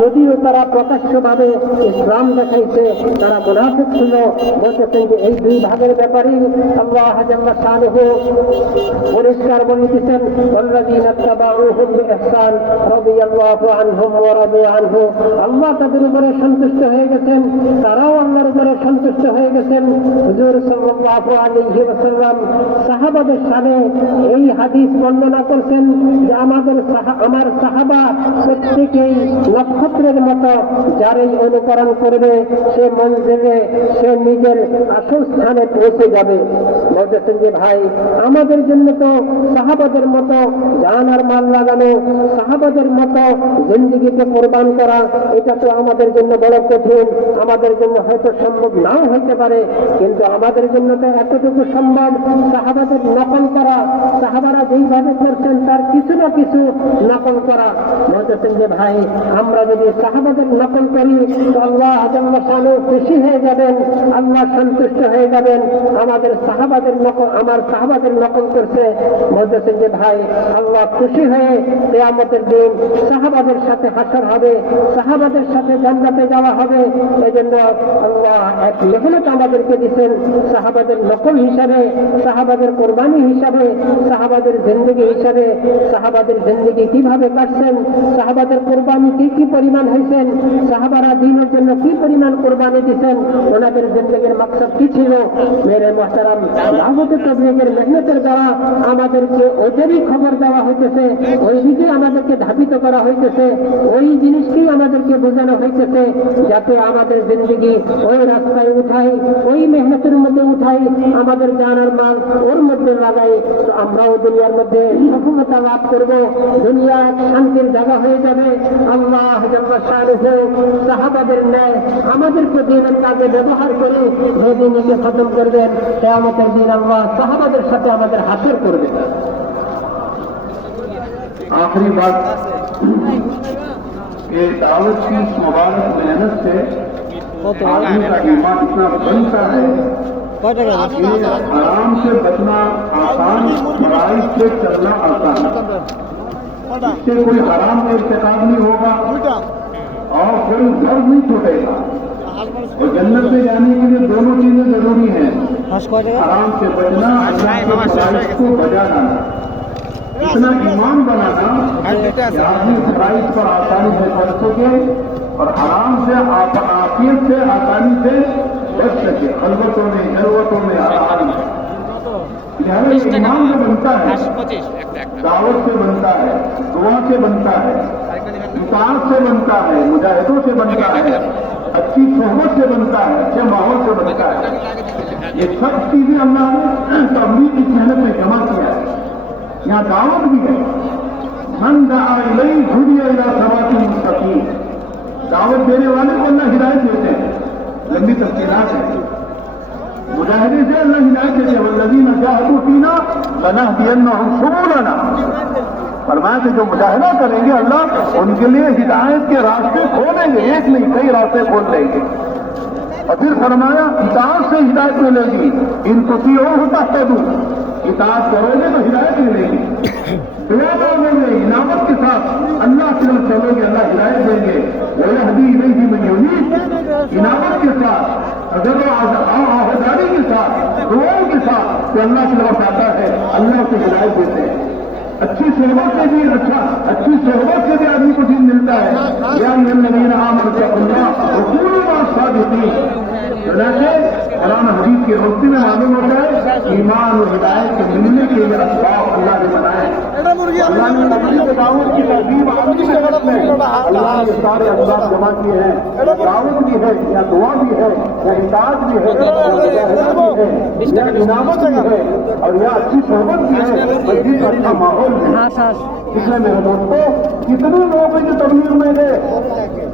যদিও তারা প্রকাশ্যভাবে ইসলাম দেখাইছে, তারা মুনাফিক ছিল, বলতেছেন যে এই দুই ভাগের ব্যাপারেই আল্লাহ হাজাল্লা সালেহ পরিষ্কার বলে দিচ্ছেন অল্লাদিন আত্মাবাউহুম ইহসান রাদিয়াল্লাহু আনহুম ওয়া রাদু আনহু। আল্লাহ তাদের উপরে সন্তুষ্ট হয়ে গেছেন, তারাও আল্লাহর উপরে সন্তুষ্ট হয়ে গেছেন। হুজুর সাল্লাল্লাহু আলাইহি ওয়াসাল্লাম সাহাবাদের সামনে এই হাদিস বর্ণনা করছেন যে আমাদের আমার সাহাবা প্রত্যেকেই নক্ষত্রের মতো যারাই অনুকরণ করবে, সে মঞ্জিলে সে নিজের আসল স্থানে পৌঁছে যাবে। বলতেছেন যে, ভাই, আমাদের জন্য তো সাহাবাদের মতো জান আর মাল লাগানো, সাহাবাদের মতো জিন্দিগিকে কোরবান করা, এটা তো আমাদের জন্য বড় কঠিন। আমাদের জন্য হয়তো সম্ভব নাও হতে পারে, কিন্তু আমাদের জন্য তো এতটুকু সম্ভব। সাহাবাদের নকল করা, সাহাবারা যেইভাবে করছেন, তার কিছু না কিছু নকল করা। বলতেছেন যে, ভাই আমরা যদি সাহাবাদের নকল করি, আল্লাহ আজম্মা শানু খুশি হয়ে যাবেন, আল্লাহ সন্তুষ্ট হয়ে যাবেন। আমাদের সাহাবাদের নকল, আমার সাহাবাদের নকল করছে। বলতেছেন যে, ভাই, আল্লাহ খুশি হয়ে কেয়ামতের দিন সাহাবাদের সাথে হাসর হবে, সাহাবাদের সাথে জান্নাতে যাওয়া হবে। এজন্য আল্লাহ এক মেহনত আমাদেরকে দিচ্ছেন সাহাবাদের নকল হিসাবে, সাহাবাদের কোরবানি হিসাবে, সাহাবাদের জিন্দগি হিসাবে, সাহাবাদের জিন্দগি কীভাবে কাটছেন, সাহাবাদের কোরবানি কি কি পরিমাণ হয়েছেন? সাহাবারা দিনের জন্য কি পরিমাণ কোরবানি দিচ্ছেন ওনাদের জিন্দগির মাকসাদ কি ছিল? মেরে মহতারাম দাওয়াতে তবলিগের মেহনতের দ্বারা আমাদেরকে ওদেরই খবর দেওয়া হইতেছে, ওই দিকে আমাদেরকে ধাবিত করা হইতেছে, ওই জিনিসকেই আমাদেরকে বোঝানো হইতেছে, যাতে আমাদের জিন্দগি ওই রাস্তায় উঠাই, ওই মেহনতের মধ্যে উঠাই, আমাদের জানার মাল ওর মধ্যে লাগাই। আমরাও দুনিয়ার মধ্যে সফলতা লাভ করব। দুনিয়া শান্তির জায়গা হয়ে যাবে। আল্লাহ সাহাবাদের ন্যায় আমাদেরকে দিনের কাজে ব্যবহার করে যেদিনকে খতম করবেন কেয়ামতের দিন আল্লাহ সাহাবাদের সাথে আমাদের হাতের করবে आखिरी बात कि दावत की इस मुबारक मेहनत से आदमी का ईमान इतना बनता है कि आराम से बचना आसान पढ़ाई से चलना आसान اس سے کوئی حرام میں ارتقاب نہیں ہوگا اور کوئی گھر نہیں چھوٹے گا۔ تو جنت میں جانے کے لیے دونوں چیزیں ضروری ہیں۔ حرام سے بچنا خواہش کو بجا بجانا۔ اتنا ایمان بنا تھا آدمی خواہش پر آسانی سے بچ سکے اور آرام سے آفیت سے آسانی سے بچ سکے۔ خلوتوں میں ضرورتوں میں آرام لہٰذا ایمان جو بنتا ہے دعوت سے بنتا ہے، دعا سے بنتا ہے وکاس سے بنتا ہے، مجاہدوں سے بنتا ہے، اچھی صحبت سے بنتا ہے، اچھے ماحول سے بنتا ہے۔ یہ سب چیزیں اللہ نے تبلیغ کی محنت میں جمع کیا ہے۔ یہاں دعوت بھی ہے۔ من دئی جھوڑی اللہ سبا کی مستقیم۔ دعوت دینے والے کو اللہ ہدایت دیتے ہیں۔ لمبی تفصیلات ہیں۔ مجاہدے سے اللہ ہدایت دیتے ہیں۔ وہ لذیذ نہ پینا لَنَهْدِيَنَّهُمْ سُبُلَنَا۔ فرمایا کہ جو مظاہرہ کریں گے اللہ، ان کے لیے ہدایت کے راستے کھولیں گے، ایک نہیں، کئی راستے کھول لیں گے۔ اور پھر فرمایا، کتاب سے ہدایت ملے گی۔ ان کو سی اور ہوتا ہے دو کتاب کرو گے تو ہدایت ملے گی۔ انعامت کے ساتھ اللہ کی اللہ ہدایت دیں گے۔ انعامت کے ساتھ اگر وہ کو اللہ کی طرف آتا ہے، اللہ کو ہدایت دیتے ہیں۔ اچھی صحبت سے بھی اچھا اچھی صحبت سے بھی آدمی کو دین ملتا ہے۔ یا نبین عام اللہ، رسول بات ساتھ قرآن حدیث کی روشنی میں معلوم ہوتا ہے، ایمان اور ہدایت کے ملنے کے لیے اللہ نے کی ہے۔ بھی ہے یا بھی ہے اور اچھی بھی ہے۔ اچھا ہاں، کتنے لوگ ہیں جو تبلیغ میں گئے؟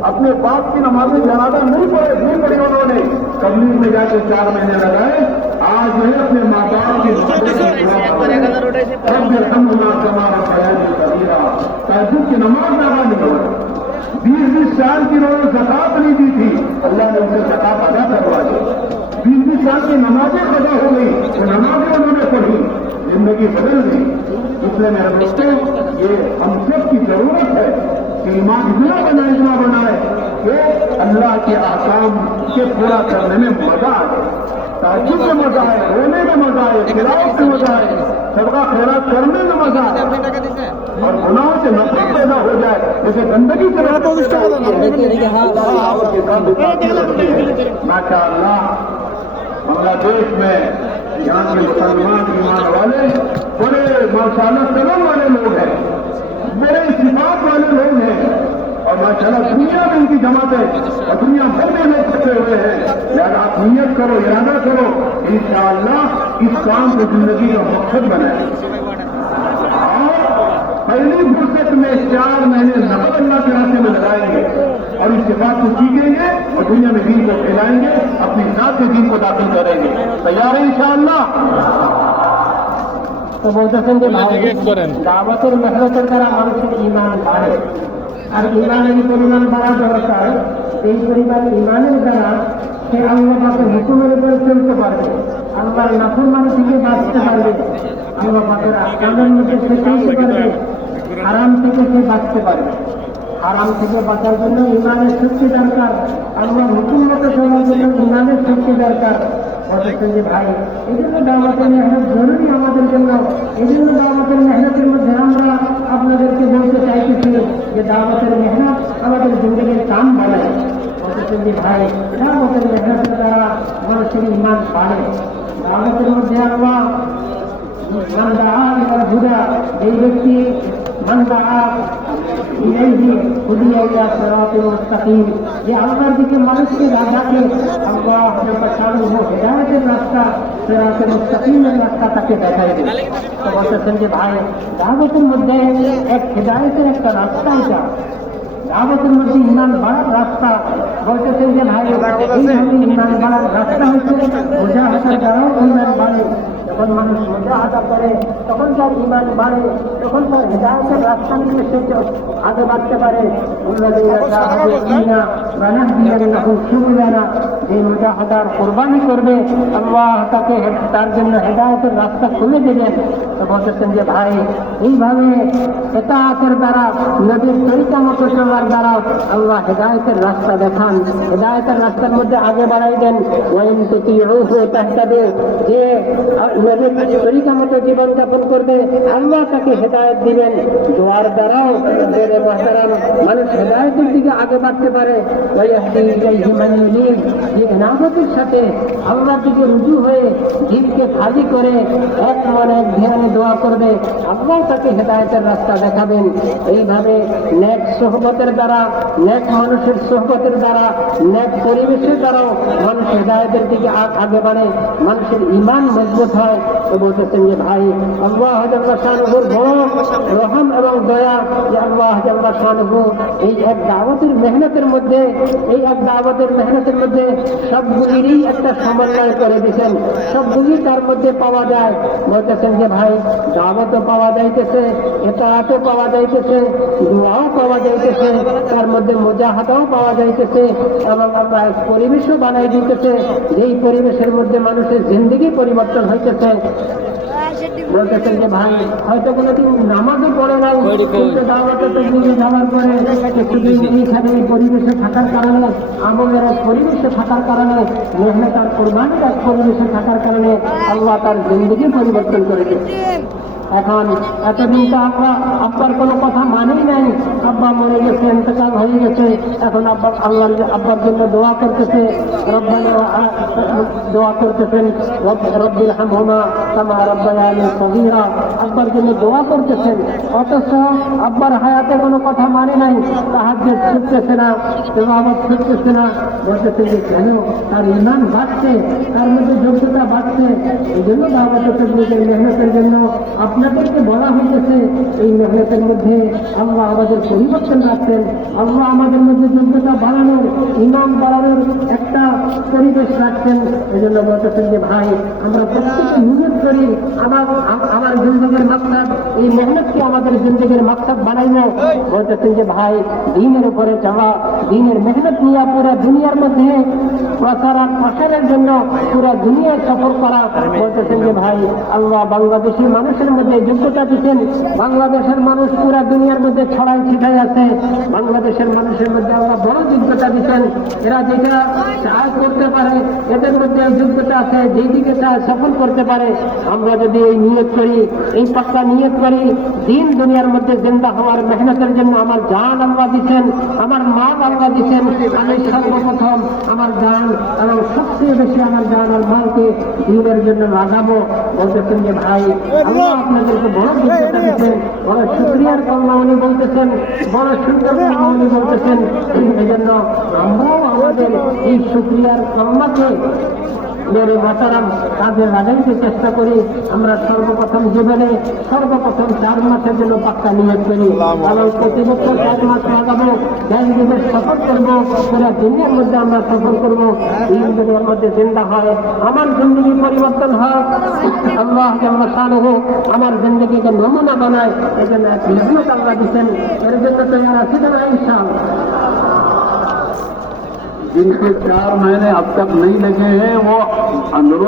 اپنے باپ کی نمازیں جنازہ نہیں پڑے نہیں پڑی انہوں نے۔ تبلیغ میں جا کے چار مہینے لگائے۔ آج میں اپنے ماں باپ کے ہمارا تعجب کی نماز نہ بنی بیس بیس سال کی انہوں نے زکات نہیں دی تھی۔ اللہ نے ان سے زکات ادا کروا دی۔ بیس بیس سال کی نمازیں ادا ہو گئی وہ نمازیں انہوں نے پڑھی۔ زندگی بدل دی اس لیے میرے دوستوں یہ ہم سب کی ضرورت ہے کہ ایمان اتنا بنائے اتنا بنائے کہ اللہ کے آکام کے پورا کرنے میں مزہ آ تاجر میں مزہ ہے رونے میں مزہ ہے خلاف میں مزہ ہے صدقہ خیرات کرنے میں مزہ ہے اور گناہوں سے نفرت پیدا ہو جائے جیسے گندگی سے رہتا اس کا ماشاء اللہ بنگلہ دیش میں یہاں کے مسلمان ایمان والے بڑے ماشاء اللہ سلم والے لوگ ہیں۔ ماشاءاللہ دنیا میں ان کی جماعت ہے اور دنیا بھر میں لوگ پھنسے ہوئے ہیں۔ یار آپ نیت کرو ارادہ کرو انشاءاللہ اس کام کو زندگی کا مقصد بنائے پہلی فرصت میں چار مہینے نقل اللہ کے راستے میں لگائیں گے اور اس کے بعد کو سیکھیں گے اور دنیا میں دین کو پھیلائیں گے اپنی ذات سے دین کو داخل کریں گے۔ تیار ہے انشاءاللہ؟ تو وہ دعوت اور محنت کر کر ایمان لائے আর ইমানের পরিমাণ বাড়া দরকার, এই পরিমাণ ইমানের দ্বারা সে আল্লাহ পাকের হুকুমের উপরে চলতে পারবে, আল্লাহর নাফরমানি থেকে বাঁচতে পারবে, আল্লাহ পাকের আকামের মধ্যে সে চলতে পারবে আরাম থেকে সে বাঁচতে পারবে। আরাম থেকে বাঁচার জন্য ইমানের শক্তি দরকার, আল্লাহর হুকুম মতো চলার জন্য ইমানের শক্তি দরকার। যে ভাই, এই জন্য দাওয়াতের মেহনত জরুরি আমাদের জন্য, এই জন্য দাওয়াতের মেহনতের মধ্যে আমরা আপনাদেরকে বলতে চাইতেছি যে দাওয়াতের মেহনত আমাদের জিন্দগির কাম বাড়ায় বলতেছেন যে ভাই দাওয়াতের মেহনতের দ্বারা মানুষের ইমান বাড়ে দাওয়াতের মধ্যে আল্লাহ من دعا الى الهدى এই ব্যক্তি من دعا ইলাইহি হুদিয়া ইলা সিরাতিল মুস্তাকিম যে আল্লাহর দিকে সিরাতুল মুস্তাকিমের রাস্তা তাকে দেখাই তো বলতেছেন যে ভাই দাওয়াতের মধ্যে এক হেদায়েতের একটা রাস্তা এটা। দাওয়াতের মধ্যে ইমান বাড়ার রাস্তা। বলতেছেন যে ভাই এইভাবে ইমান বাড়ার রাস্তা হচ্ছে বোঝা হাতার দ্বারাও ইমান বাড়ে। যখন মানুষ বোঝা আদা করে তখন তার ইমান বাড়ে। তখন তার হৃদায়তের রাস্তা নিয়ে সে আগে বাড়তে পারে যে মুজাহাদার কোরবানি করবে আল্লাহ তাকে তার জন্য হেদায়তের রাস্তা খুলে দেবেন তো বলতেছেন যে ভাই এইভাবে হেতায়তের দ্বারা নদীর তরিকা মতো চলার দ্বারা আল্লাহ হেদায়তের রাস্তা দেখান। হেদায়তের রাস্তার মধ্যে আগে বাড়াই দেন। ওয়াইন তাহতাদের যে নবীর তরিকা মতো জীবনযাপন করবে আল্লাহ তাকে হেদায়ত দিবেন। দোয়ার দ্বারাও মহতারাম মানুষ হেদায়তের দিকে আগে বাড়তে পারে। যে সাথে আল্লাহর দিকে রুজু হয়ে দিনকে খালি করে এক মনে এক ধ্যানে দোয়া করবে, আল্লাহ তাকে হেদায়তের রাস্তা দেখাবেন। এইভাবে নেক সোহবতের দ্বারা, নেক মানুষের সোহবতের দ্বারা, নেক পরিবেশের দ্বারাও মানুষ হেদায়তের দিকে আগে বাড়ে। মানুষের ইমান মজবুত হয়। তো বলতেছেন যে ভাই আল্লাহ জাল্লা শাহনুর বড় রহম এবং দয়া যে আল্লাহ জাল্লা শাহনুহু এই এক দাওয়াতের মেহনতের মধ্যে, এই এক দাওয়াতের মেহনতের মধ্যে সবগুলিরই একটা সমন্বয় করে দিয়েছেন সবগুলি তার মধ্যে পাওয়া যায় বলতেছেন যে ভাই দাওয়াতও পাওয়া যাইতেছে এতাহাতও পাওয়া যাইতেছে দোয়াও পাওয়া যাইতেছে তার মধ্যে মোজাহাতাও পাওয়া যাইতেছে এবং আমরা পরিবেশও বানাই দিতেছে যেই পরিবেশের মধ্যে মানুষের জিন্দগি পরিবর্তন হইতেছে হয়তো কোনোদিন নামাজও পড়ে না কিন্তু পরিবেশে থাকার কারণে আমলের পরিবেশে থাকার কারণে, মেহনত আর কোরবানির এক পরিবেশে থাকার কারণে আল্লাহ তার জিন্দগি পরিবর্তন করে এখন। এতদিন তো আব্বা আব্বার কোনো কথা মানেই নাই। আব্বা মরে গেছে, ইন্তকাল হয়ে গেছে। এখন আব্বা আল্লাহ আব্বার জন্য দোয়া করতেছে। রব্বানা, দোয়া করতেছেন, রব- রব্বির হামহুমা কামা রব্বায়ানি সগীরা। আব্বার জন্য দোয়া করতেছেন। অথচ আব্বার হায়াতে কোনো কথা মানে নাই। সাহায্য ছুটতেছে না তেলাবত ছুটতেছে না। বলতেছে যে কেন? তার ইমান বাড়ছে, তার মধ্যে যোগ্যতা বাড়ছে। এই জন্য দাওয়াত তবলিগের মেহনতের জন্য আপনাদেরকে বলা হইতেছে, এই মেহনতের মধ্যে আল্লাহ আমাদের পরিবর্তন রাখছেন। আল্লাহ আমাদের মধ্যে যোগ্যতা বাড়ানোর, ইমান বাড়ানোর একটা পরিবেশ রাখছেন। এই জন্য বলতেছেন যে ভাই, আমরা প্রত্যেকে নিয়োগ করি, আমার আম- আমার জিন্দগির মাকসাদ, এই মেহনতকে আমাদের জিন্দগির মাকসাদ বানাইব। বলতেছেন যে ভাই, দিনের উপরে চলা, দিনের মেহনত নিয়ে পুরো দুনিয়ার মধ্যে প্রচার প্রসারের জন্য পুরো দুনিয়ায় সফর করা বলতেছেন যে ভাই, আল্লাহ বাংলাদেশি মানুষের মধ্যে যোগ্যতা দিচ্ছেন। বাংলাদেশের মানুষ পুরা দুনিয়ার মধ্যে ছড়াই ছিটাই আছে। বাংলাদেশের মানুষের মধ্যে আল্লাহ বড় যোগ্যতা দিচ্ছেন। এরা যেটা চায় করতে পারে, এদের মধ্যে যোগ্যতা আছে, যেই দিকে চায় সফল করতে পারে। আমরা যদি এই নিয়ত করি, এই পাক্কা নিয়ত করি, দিন দুনিয়ার মধ্যে জিন্দা হওয়ার মেহনতের জন্য আমার জান আল্লাহ দিচ্ছেন, আমার মা আল্লাহ দিচ্ছেন। আমি সর্বপ্রথম আমার গান এবং সবচেয়ে বেশি আমার গান আর মালকে দিনের জন্য লাগাবো। বলতেছেন যে ভাই আপনাদেরকে বড় যোগ্যতা বড় শুক্রিয়ার কল্লা উনি বলতেছেন, বড় সুন্দর কল্লা উনি বলতেছেন। এই জন্য আমরাও আমাদের এই শুক্রিয়ার কল্লাকে মেরে মাতারাম কাজে লাগাইতে চেষ্টা করি আমরা সর্বপ্রথম জীবনে সর্বপ্রথম চার মাসের জন্য পাক্কা নিয়োগ করি। এবং প্রতি বছর চার মাস লাগাবো দেশ বিদেশ সফর করব পুরা দিনের মধ্যে আমরা সফর করব। এই দুনিয়ার মধ্যে চিন্তা হয় আমার জিন্দগি পরিবর্তন হয় আল্লাহ যেমন শান হোক আমার জিন্দগিকে নমুনা বানায় এই জন্য এক আল্লাহ দিচ্ছেন। এর জন্য তো এরা ছিল না جن کے چار مہینے اب تک نہیں لگے ہیں وہ اندروں